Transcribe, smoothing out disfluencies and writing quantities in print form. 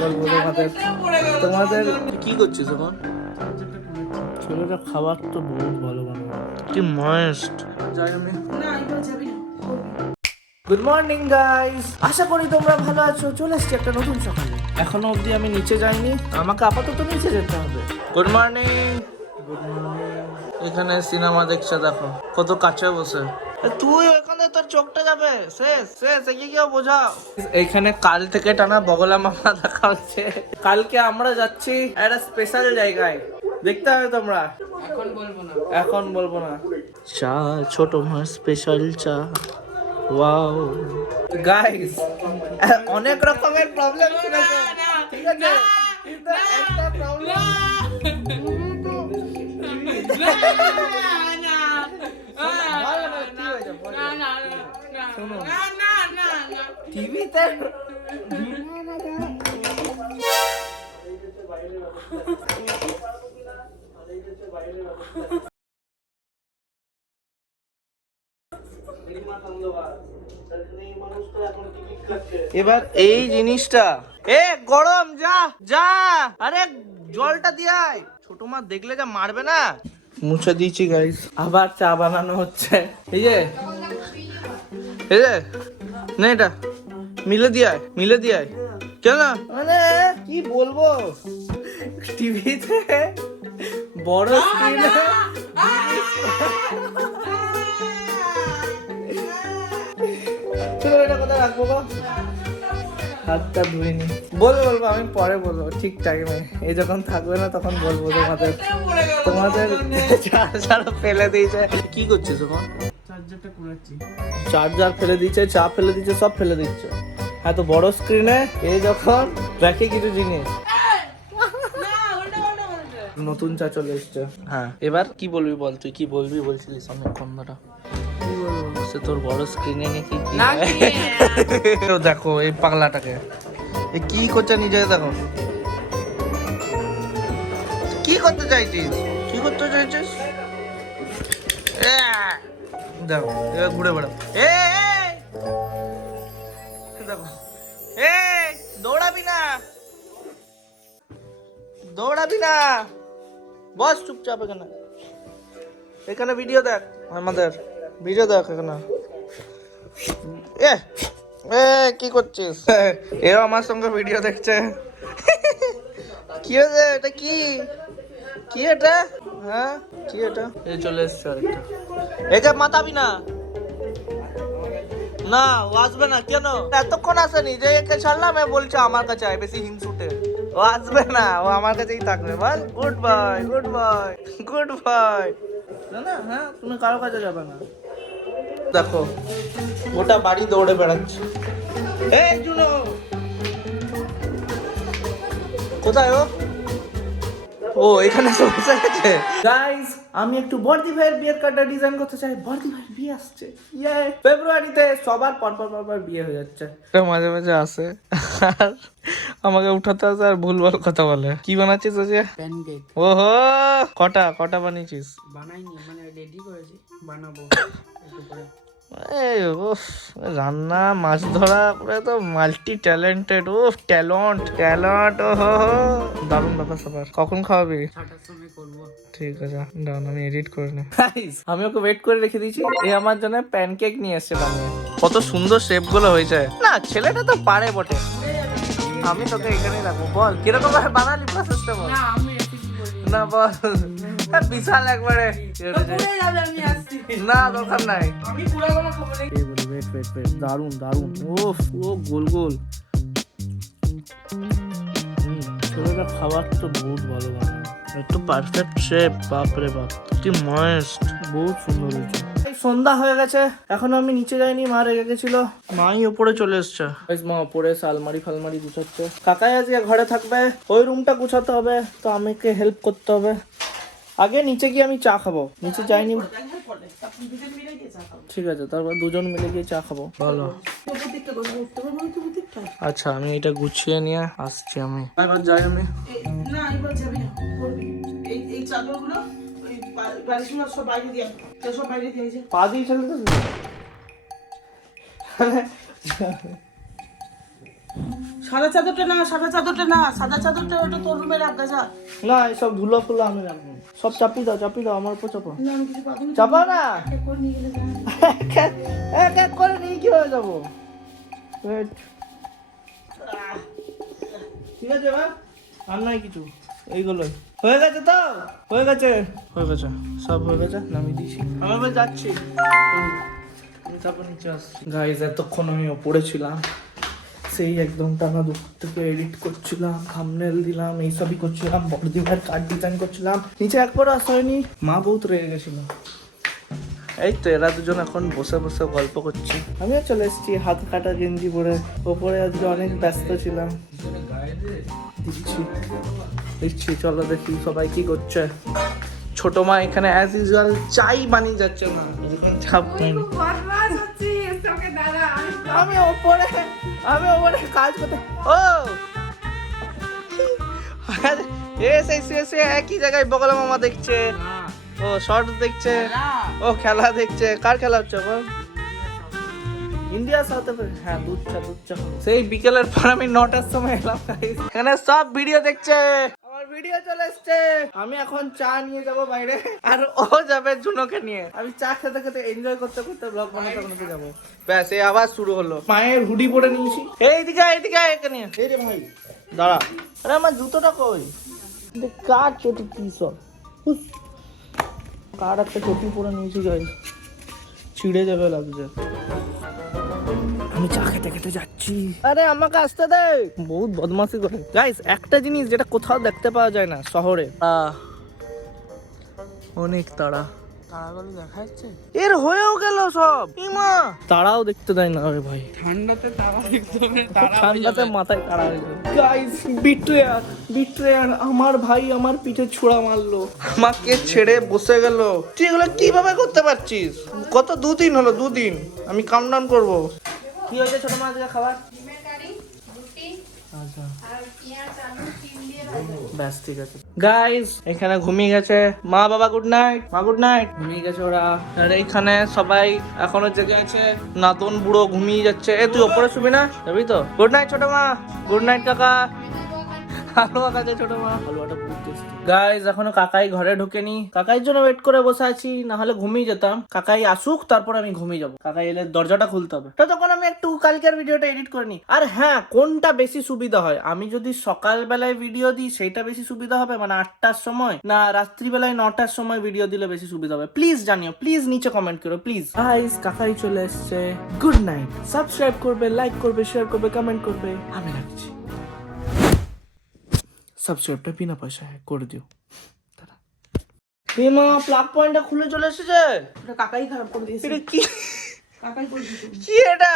বলবো তোমাদের তোমাদের কি করছিস এখন? ছেলেটা খাবার তো বহুত ভালো বানাবে, কি মস্ত। যাই আমি গুড মর্নিং গাইস, আশা করি তোমরা ভালো আছো। চলে এসছি একটা নতুন সকালে। এখনো অবধি আমি নিচে যাইনি, আমাকে আপাতত নিচে যেতে হবে। Good morning. Good morning. এখানে সিনেমা দেখছে, দেখো কত কাছে বসে। তুই ওখানে তোর চোখটা যাবে, শেষ শেষ এগিয়ে গিয়ে বোঝাও। এইখানে কাল থেকে টানা বগলা মামা দেখা হচ্ছে। কালকে আমরা যাচ্ছি একটা স্পেশাল জায়গায়, দেখতে হবে তোমরা। এখন বলবো না। চা, ছোট মার স্পেশাল চা। ওয়াও গাইস, অনেক রকমের প্রবলেম শুনেছে, ঠিক আছে, কিন্তু একটা প্রবলেম টিভিতে এবার এই জিনিসটা গরম, যা যা, আরে জলটা দিয়াই। ছোট মা দেখলে যা মারবে না। মুছে দিয়েছি গাইস, আবার চা বানানো হচ্ছে। এই যে না, এটা মিলে দিয়াই কেন, মানে কি বলবো, টিভিতে বড় স্ক্রিনে এটা কোথায় রাখবো গো? হাতটা ধুইনি। বলবো আমি পরে বলবো, ঠিক টাইমে। এই যখন থাকবে না তখন বলবো তোমাদের চার্জার ফেলে দিয়েছে। কি করছিস এখন? চার্জারটা কুড়াচ্ছি। চার্জার ফেলে দিয়েছে, চা ফেলে দিয়েছে, সব ফেলে দিচ্ছে। হ্যাঁ, তো বড় স্ক্রিনে এই যখন রাখি কিছু জিনিস। নতুন চা চলে এসছে। হ্যাঁ, এবার কি বলবি বল, তুই কি বলবি বলছিলিস অনেকক্ষণ ধরে। সে তোর বড় স্ক্রিনে নাকি কি দেখো এই পাগলাটাকে, এ কি করছে নিজে, দেখো কি করতে চাইছিস, দেখো এবার ঘুরে বেড়াও। দেখো দৌড়াবি না, বস চুপচাপ। এখানে ভিডিও দেখ, আমাদের ভিডিও দেখ এখানে। কি করছিস? এও আমার সঙ্গে ভিডিও দেখছে। কি হয়েছে, এটা কি এটা? হ্যাঁ, কি এটা? এই চলে এসছে আরেকটা। একে মাতাবি না, না ও আসবে না। কেন এতক্ষণ আসেনি? যে একে ছাড়লাম, এ বলছে আমার কাছে আয়, বেশি হিংসুটে। ও আসবে না, ও আমার কাছেই থাকবে। বল goodbye, goodbye, goodbye. না, হ্যাঁ, তুমি কারো কাছে যাবে না। দেখো গোটা বাড়ি দৌড়ে বেড়াচ্ছে। এই জুনো, কোথায় ও এখানে বসে গেছে। গাইস, আমি একটু বর্দি ভাইয়ের বিয়ের কার্ডটা ডিজাইন করতে চাই। বর্দি ভাইয়ের বিয়ে আসছে, ইয়ে ফেব্রুয়ারিতে। সবার পর বিয়ে হয়ে যাচ্ছে। মাঝে মাঝে আসে আর আমাকে উঠাতে আসে আর ভুলভাল কথা বলে। কি বানাচ্ছিস আজকে? প্যানকেক। ওহো, কটা বানিয়েছিস? বানাইনি, মানে রেডি করেছি, বানাবো একটু পরে। রান্না, মাছ ধরা পুরো তো মাল্টি ট্যালেন্টেড। ট্যালেন্ট। ওহো, দারুণ ব্যাপার স্যাপার। কখন খাওয়াবি? 6টার সময় করব। ঠিক আছে, দাঁড়ান আমি এডিট করে নিই। আমি ওকে ওয়েট করে রেখে দিয়েছি। এ আমার জন্য প্যানকেক নিয়ে এসেছে বানিয়ে। কত সুন্দর শেপ গুলো হয়েছে না, ছেলেটা তো পারে বটে। আমি তোকে এখানেই রাখবো। বল কিরকম ভাবে বানালি, প্রসেসটা বল। না বল, বিশাল একবারে। না দরকার নাই, দারুন ও গোল গোল। ছেলেটা খাবার তো বহুত ভালো বানায়, একটু পারফেক্ট শেপ। বাপরে বাপ, কি মস্ত, বহুত সুন্দর হয়েছে। সন্ধ্যা হয়ে গেছে, এখনো আমি নিচে যাইনি। মা রেগে গেছিল, মাই উপরে চলে এসছে। মা উপরে আলমারি ফালমারি গুছাচ্ছে। কাকাই আজকে ঘরে থাকবে, ওই রুমটা গুছাতে হবে, তো আমাকে হেল্প করতে হবে। আগে নিচে গিয়ে আমি চা খাবো, নিচে যাইনি। ঠিক আছে, তারপর দুজন মিলে গিয়ে চা খাবো। ভালো, আচ্ছা আমি এটা গুছিয়ে নিয়ে আসছি। আমি এবার যাই। আমি পা দিয়ে চলে সাদা চাদরটা না, সাদা চাদরটা না, সাদা চাদরটা ওটা তোর রুমে রাখ যা। না এসব ধুলো ফুলো আমি রাখবো, সব চাপি দাও আমার উপর চাপা। না, আমি কিছু পাবো না। চাপা না, এক করে নিয়ে গেলে যা। এক এক করে নিয়ে কি হয়ে যাবো। Wait. ঠিক আছে এবার আর নাই কিছু, এইগুলোই হয়ে গেছে তো, হয়ে গেছে সব হয়ে গেছে, নামিয়ে দিয়েছি। আমি এবার যাচ্ছি, আমি তারপর নিচে আসছি। গাইজ এতক্ষণ আমি ওপরে ছিলাম, সেই একদম টানা দুপুর থেকে এডিট করছিলাম, থাম্বনেল দিলাম, এইসবই করছিলাম, বড়দিনের কার্ড ডিজাইন করছিলাম। নিচে একবারও আসা হয়নি, মা বহুত রেগে গেছিল। এই তো এরা দুজন এখন বসে বসে গল্প করছি, আমিও চলে এসেছি হাত কাটা গেঞ্জি পরে। ওপরে আজকে অনেক ব্যস্ত ছিলাম। দিচ্ছি চলো দেখি সবাই কি করছে। ছোট মা এখানে অ্যাজ ইউজুয়াল চাই বানিয়ে যাচ্ছে না, ছাপ নেই। আমি ওপরে কাজ করতে, ও এসে একই জায়গায় বগল মামা দেখছে, ও শর্ট দেখছে, ও খেলা দেখছে। কার খেলা হচ্ছে বল? ইন্ডিয়া সাউথ আফ্রিকা, হ্যাঁ দুধ চা। সেই বিকেলের পর আমি 9টার সময় এলাম, এখানে সব ভিডিও দেখছে, আমার ভিডিও চলে এসছে। আমি এখন চা নিয়ে যাব বাইরে, আর ও যাবে জুনোকে নিয়ে। আমি চা খেতে খেতে এনজয় করতে করতে ব্লগ বানাতে যাবো। ব্যাস এই আবার শুরু হলো। মায়ের হুডি পরে নিয়েছি, এইদিকে এখানে। এই রে ভাই দাঁড়া, আরে আমার জুতোটা কই? কার চটি কি সব, কার একটা চটি পরে নিয়েছি, গাই ছিঁড়ে যাবে লাগছে। আমি চা খেতে খেতে যাচ্ছি। আরে আমাকে আসতে দে, বহুত বদমাশি করে। গাইস একটা জিনিস যেটা কোথাও দেখতে পাওয়া যায় না শহরে, অনেক তাড়া। তারাগুলো দেখা যাচ্ছে, এর হয়েও গেল সব। ইমা তারাও দেখতে দেয় না রে ভাই, ঠান্ডাতে তারা দেখতে হবে, ঠান্ডাতে মাথায় তারা হয়ে যাবে। গাইস বিট্রেয়ার, আমার ভাই আমার পিঠে ছোড়া মারলো, আমাকে ছেড়ে বসে গেল। তুই এগুলো কিভাবে করতে পারছিস? কত 2 দিন হলো, 2 দিন আমি কাম ডাউন করবো। কি হয়েছে ছোট মা আজকে খাবার? আচ্ছা ব্যাস ঠিক আছে। গাইস এখানে ঘুমিয়ে গেছে মা বাবা, গুড নাইট। মা গুড নাইট, ঘুমিয়ে গেছে ওরা। আর এইখানে সবাই এখনো জেগে আছে, নাতন বুড়ো ঘুমিয়ে যাচ্ছে। এ তুই ওপরে শুবি না, যাবি তো? গুড নাইট ছোট মা। গুড নাইট কাকা। হালুয়া খাচ্ছে ছোট মা, হালুয়াটা বহুত টেস্টি। গাইস এখনো কাকাই ঘরে ঢোকেনি, কাকাইর জন্য ওয়েট করে বসে আছি, না হলে ঘুমিয়ে যেতাম। কাকাই আসুক তারপর আমি ঘুমিয়ে যাবো, কাকাই এলে দরজাটা খুলতে হবে। ততক্ষণ আমি একটু কালকের ভিডিওটা এডিট করে নিই। আর হ্যাঁ, কোনটা বেশি সুবিধা হয়, আমি যদি সকালবেলায় ভিডিও দিই সেটা বেশি সুবিধা হবে, মানে 8টার সময়, না রাত্রিবেলায় 9টার সময় ভিডিও দিলে বেশি সুবিধা হবে? প্লিজ জানিও, প্লিজ নিচে কমেন্ট করো প্লিজ। গাইস কাকাই চলে এসছে, গুড নাইট। সাবস্ক্রাইব করবে, লাইক করবে, শেয়ার করবে, কমেন্ট করবে। আমি রাখছি। সাবস্ক্রাইবটা বিনা পয়সায় করে দিও। মা প্লাগ পয়েন্টটা খুলে চলে এসেছে, কাকাই খারাপ করে দিয়েছে। এটা কি? কাকাই করে দিয়েছে। কি এটা?